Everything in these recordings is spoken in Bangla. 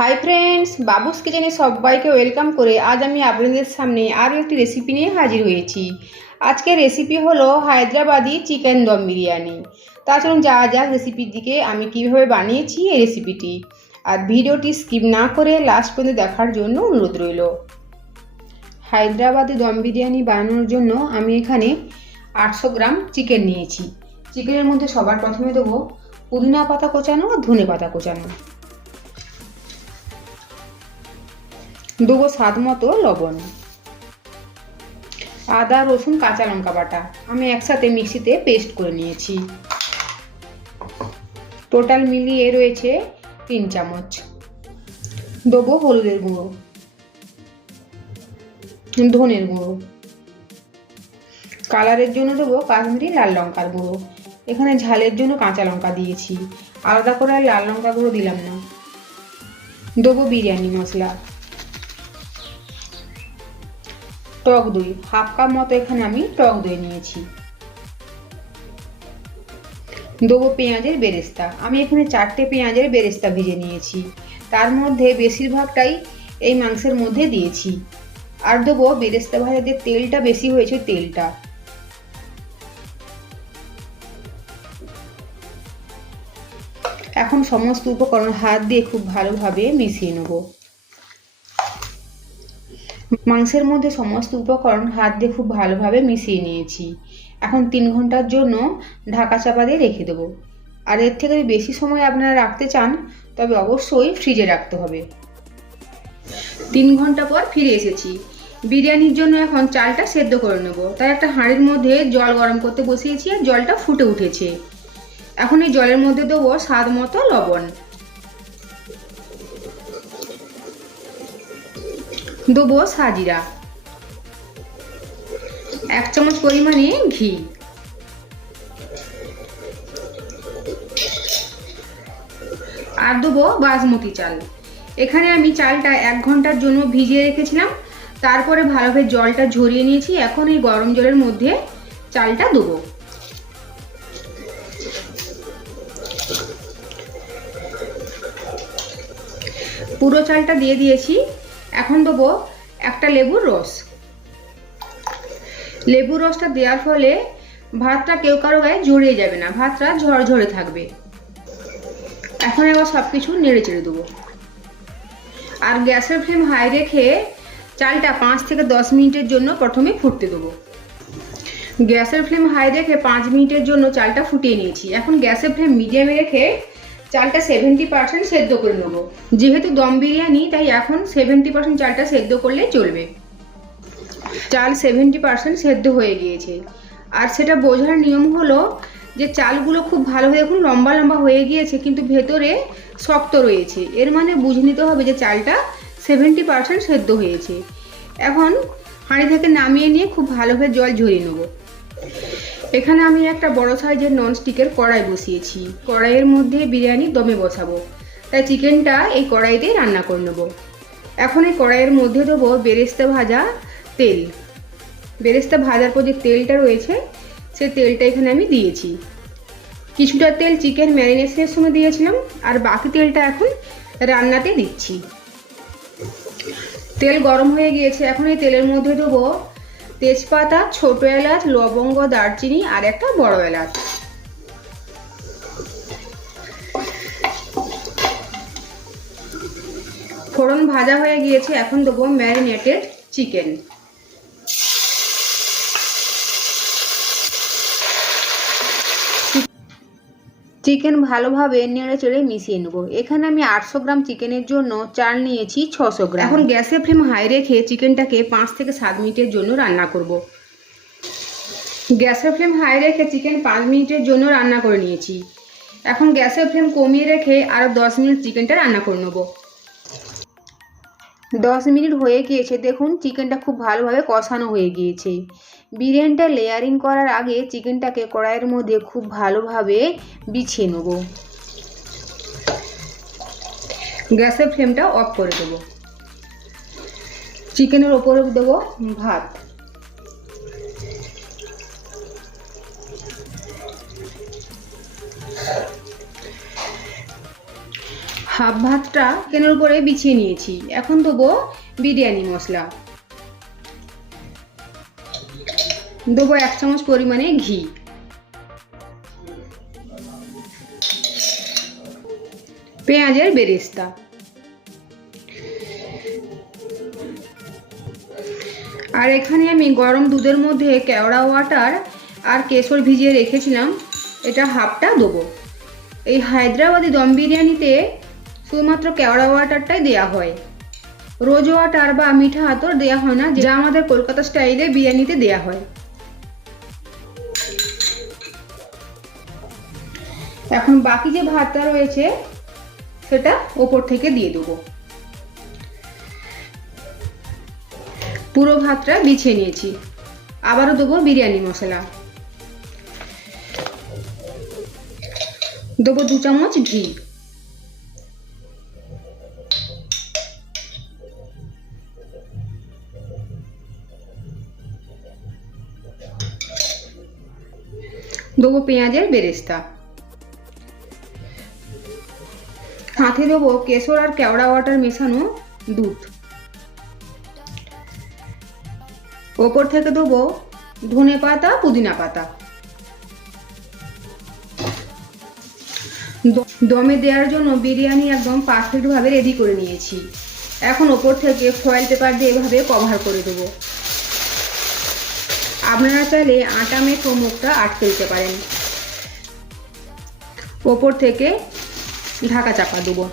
হাই ফ্রেন্ডস বাবুস কিচেনে সবাইকে ওয়েলকাম করে আজ আমি আপনাদের সামনে আরও একটি রেসিপি নিয়ে হাজির হয়েছি। আজকের রেসিপি হলো হায়দ্রাবাদি চিকেন দম বিরিয়ানি। তা চলুন যা যাক রেসিপির দিকে, আমি কীভাবে বানিয়েছি এই রেসিপিটি আর ভিডিওটি স্কিপ না করে লাস্ট পর্যন্ত দেখার জন্য অনুরোধ রইল। হায়দ্রাবাদি দম বিরিয়ানি বানানোর জন্য আমি এখানে আটশো গ্রাম চিকেন নিয়েছি। চিকেনের মধ্যে সবার প্রথমে দেবো পুদিনা পাতা কোচানো আর ধনে পাতা কোচানো। দেবো স্বাদ মতো লবণ। আদা, রসুন, কাঁচা লঙ্কা বাটা। আমি একসাথে মিক্সিতে পেস্ট করে নিয়েছি। টোটাল মিলিয়ে রয়েছে তিন চামচ। দেবো হলুদের গুঁড়ো। ধনের গুঁড়ো। কালারের জন্য দেবো কাশ্মীরি লাল লঙ্কার গুঁড়ো। এখানে ঝালের জন্য কাঁচা লঙ্কা দিয়েছি। আলাদা করে লাল লঙ্কা গুঁড়ো দিলাম না। দেবো বিরিয়ানি মশলা। টক দই, হাফ কাপ মতো এখানে আমি টক দই নিয়েছি। দেবো পেঁয়াজের বেরেস্তা। আমি এখানে চারটে পেঁয়াজের বেরেস্তা ভেজে নিয়েছি। তার মধ্যে বেশিরভাগটাই এই মাংসের মধ্যে দিয়েছি। আর দেবো বেরেস্তা ভাজা যে তেলটা বেশি হয়েছে তেলটা। এখন সমস্ত উপকরণ হাত দিয়ে খুব ভালোভাবে মিশিয়ে নেব। মাংসের মধ্যে সমস্ত উপকরণ হাত দিয়ে খুব ভালোভাবে মিশিয়ে নিয়েছি। এখন তিন ঘণ্টার জন্য ঢাকা চাপা দিয়ে রেখে দেবো। আর এর থেকে যদি বেশি সময় আপনারা রাখতে চান, তবে অবশ্যই ফ্রিজে রাখতে হবে। তিন ঘণ্টা পর ফিরে এসেছি। বিরিয়ানির জন্য এখন চালটা সেদ্ধ করে নেব। তাই একটা হাঁড়ির মধ্যে জল গরম করতে বসিয়েছি আর জলটা ফুটে উঠেছে। এখন এই জলের মধ্যে দেবো স্বাদ মতো লবণ। দেবো সাজিরা। এক চামচ পরিমাণে ঘি। আর দেবো বাসমতি চাল। এখানে আমি চালটা এক ঘণ্টার জন্য ভিজিয়ে রেখেছিলাম। তারপরে ভালোভাবে জলটা ঝরিয়ে নিয়েছি। এখন এই গরম জলের মধ্যে চালটা দেবো। পুরো চালটা দিয়ে দিয়েছি। এখন দেবো একটা লেবুর রস। লেবুর রসটা দেওয়ার ফলে ভাতটা কেউ কারও গায়ে জড়িয়ে যাবে না, ভাতটা ঝরঝরে থাকবে। এখন এবার সব কিছু নেড়ে চেড়ে দেবো। আর গ্যাসের ফ্লেম হাই রেখে চালটা পাঁচ থেকে দশ মিনিটের জন্য প্রথমে ফুটতে দেবো। গ্যাসের ফ্লেম হাই রেখে পাঁচ মিনিটের জন্য চালটা ফুটিয়ে নিয়েছি। এখন গ্যাসের ফ্লেম মিডিয়ামে রেখে চালটা সেভেন্টি পার্সেন্ট সেদ্ধ করে নেব। যেহেতু দম বিরিয়ানি, তাই এখন সেভেন্টি পার্সেন্ট চালটা সেদ্ধ করলে চলবে। চাল সেভেন্টি পার্সেন্ট সেদ্ধ হয়ে গিয়েছে। আর সেটা বোঝার নিয়ম হলো যে চালগুলো খুব ভালোভাবে এখন লম্বা লম্বা হয়ে গিয়েছে, কিন্তু ভেতরে শক্ত রয়েছে। এর মানে বুঝে নিতে হবে যে চালটা সেভেন্টি পার্সেন্ট সেদ্ধ হয়েছে। এখন হাঁড়ি থেকে নামিয়ে নিয়ে খুব ভালোভাবে জল ঝরিয়ে নেব। এখানে আমি একটা বড় সাইজের ননস্টিকের কড়াই বসিয়েছি। কড়াইয়ের মধ্যে বিরিয়ানি দমে বসাবো। তাই চিকেনটা এই কড়াইতেই রান্না করে নেব। এখন এই কড়াইয়ের মধ্যে দেবো বেরেস্তা ভাজা তেল। বেরেস্তা ভাজার পর যে তেলটা রয়েছে সেই তেলটা এখানে আমি দিয়েছি। কিছুটা তেল চিকেন ম্যারিনেশনের সময় দিয়েছিলাম, আর বাকি তেলটা এখন রান্নাতে দিচ্ছি। তেল গরম হয়ে গিয়েছে। এখন এই তেলের মধ্যে দেবো তেজপাতা, ছোট এলাচ, লবঙ্গ, দারচিনি আর একটা বড় এলাচ। ফোড়ন ভাজা হয়ে গিয়েছে, এখন দেবো ম্যারিনেটেড চিকেন। চিকেন ভালোভাবে নেড়ে চেড়ে মিশিয়ে নেব। এখানে আমি আটশো গ্রাম চিকেনের জন্য চাল নিয়েছি ছশো গ্রাম। এখন গ্যাসের ফ্লেম হাই রেখে চিকেনটাকে পাঁচ থেকে সাত মিনিটের জন্য রান্না করব। গ্যাসের ফ্লেম হাই রেখে চিকেন পাঁচ মিনিটের জন্য রান্না করে নিয়েছি। এখন গ্যাসের ফ্লেম কমিয়ে রেখে আরও দশ মিনিট চিকেনটা রান্না করে নেব। দশ মিনিট হয়ে গিয়েছে, দেখুন চিকেনটা খুব ভালোভাবে কষানো হয়ে গিয়েছে। বিরিয়ানিটা লেয়ারিং করার আগে চিকেনটাকে কড়াইয়ের মধ্যে খুব ভালোভাবে বিছিয়ে নেব। গ্যাসের ফ্লেমটা অফ করে দেবো। চিকেনের ওপরে দেবো ভাত। হাফ ভাতটা কেনের উপরে বিছিয়ে নিয়েছি। এখন দেবো বিরিয়ানি মশলা। দেবো এক চামচ পরিমাণে ঘি। পেঁয়াজের বেরেস্তা। আর এখানে আমি গরম দুধের মধ্যে কেওড়া ওয়াটার আর কেশর ভিজিয়ে রেখেছিলাম। এটা হাফটা দেবো। এই হায়দ্রাবাদি দম বিরিয়ানিতে শুধুমাত্র কেওড়া ওয়াটারটাই দেওয়া হয়। রোজ ওয়াটার বা মিঠা আতর দেওয়া হয় না, যা আমাদের কলকাতা স্টাইলে বিরিয়ানিতে দেওয়া হয়। এখন বাকি যে ভাতটা রয়েছে, সেটা ওপর থেকে দিয়ে দেবো। পুরো ভাতটা বিছিয়ে নিয়েছি। আবারও দেবো বিরিয়ানি মশলা। দেবো দু চামচ ঘি। দেবো পেঁয়াজের বেরেস্তা। সাথে দেবো কেশর আর কেওড়া ওয়াটার মেশানো দুধ। ওপর থেকে দেবো ধনে পাতা, পুদিনা পাতা। দমে দেওয়ার জন্য বিরিয়ানি একদম পারফেক্টভাবে রেডি করে নিয়েছি। এখন ওপর থেকে ফয়েল পেপার দিয়ে এভাবে কভার করে দেবো। আপনারা চাইলে আটা মেখো মুখটা আটকে দিতে পারেন। ওপর থেকে ঢাকা চাপা দেবো।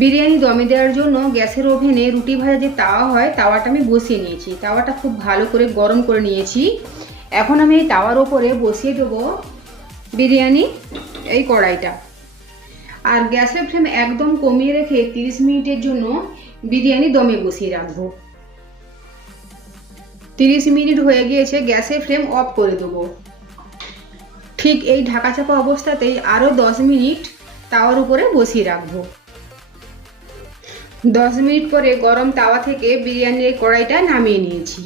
বিরিয়ানি দমে দেওয়ার জন্য গ্যাসের ওভেনে রুটি ভাজা যে তাওয়া হয়, তাওয়াটা আমি বসিয়ে নিয়েছি। তাওয়াটা খুব ভালো করে গরম করে নিয়েছি। এখন আমি এই তাওয়ার ওপরে বসিয়ে দেবো বিরিয়ানি, এই কড়াইটা। আর গ্যাসের ফ্লেম একদম কমিয়ে রেখে তিরিশ মিনিটের জন্য বিরিয়ানি দমে বসিয়ে রাখব। তিরিশ মিনিট হয়ে গিয়েছে গ্যাসের ফ্লেম অফ করে দেবো। ঠিক এই ঢাকা চাপা অবস্থাতেই আরও দশ মিনিট তাওয়ার উপরে বসিয়ে রাখব। দশ মিনিট পরে গরম তাওয়া থেকে বিরিয়ানির কড়াইটা নামিয়ে নিয়েছি।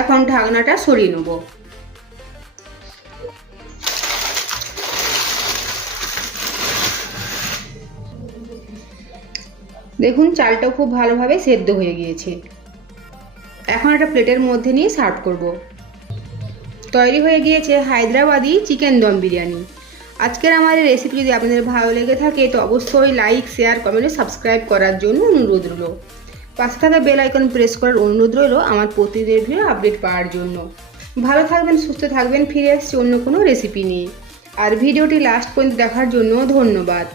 এখন ঢাকনাটা সরিয়ে নেব। দেখুন, চালটাও খুব ভালোভাবে সেদ্ধ হয়ে গিয়েছে। এখন একটা প্লেটের মধ্যে নিয়ে সার্ভ করব। তৈরি হয়ে গিয়েছে হায়দ্রাবাদি চিকেন দম বিরিয়ানি। আজকের আমার এই রেসিপি যদি আপনাদের ভালো লেগে থাকে, তো অবশ্যই লাইক শেয়ার কমেন্ট সাবস্ক্রাইব করার জন্য অনুরোধ রইল। পাশে থাকা বেল আইকন প্রেস করার অনুরোধ রইল আমার প্রতিদিনের ভিডিও আপডেট পাওয়ার জন্য। ভালো থাকবেন, সুস্থ থাকবেন, ফিরে আসছি অন্য কোনো রেসিপি নিয়ে। আর ভিডিওটি লাস্ট পর্যন্ত দেখার জন্য ধন্যবাদ।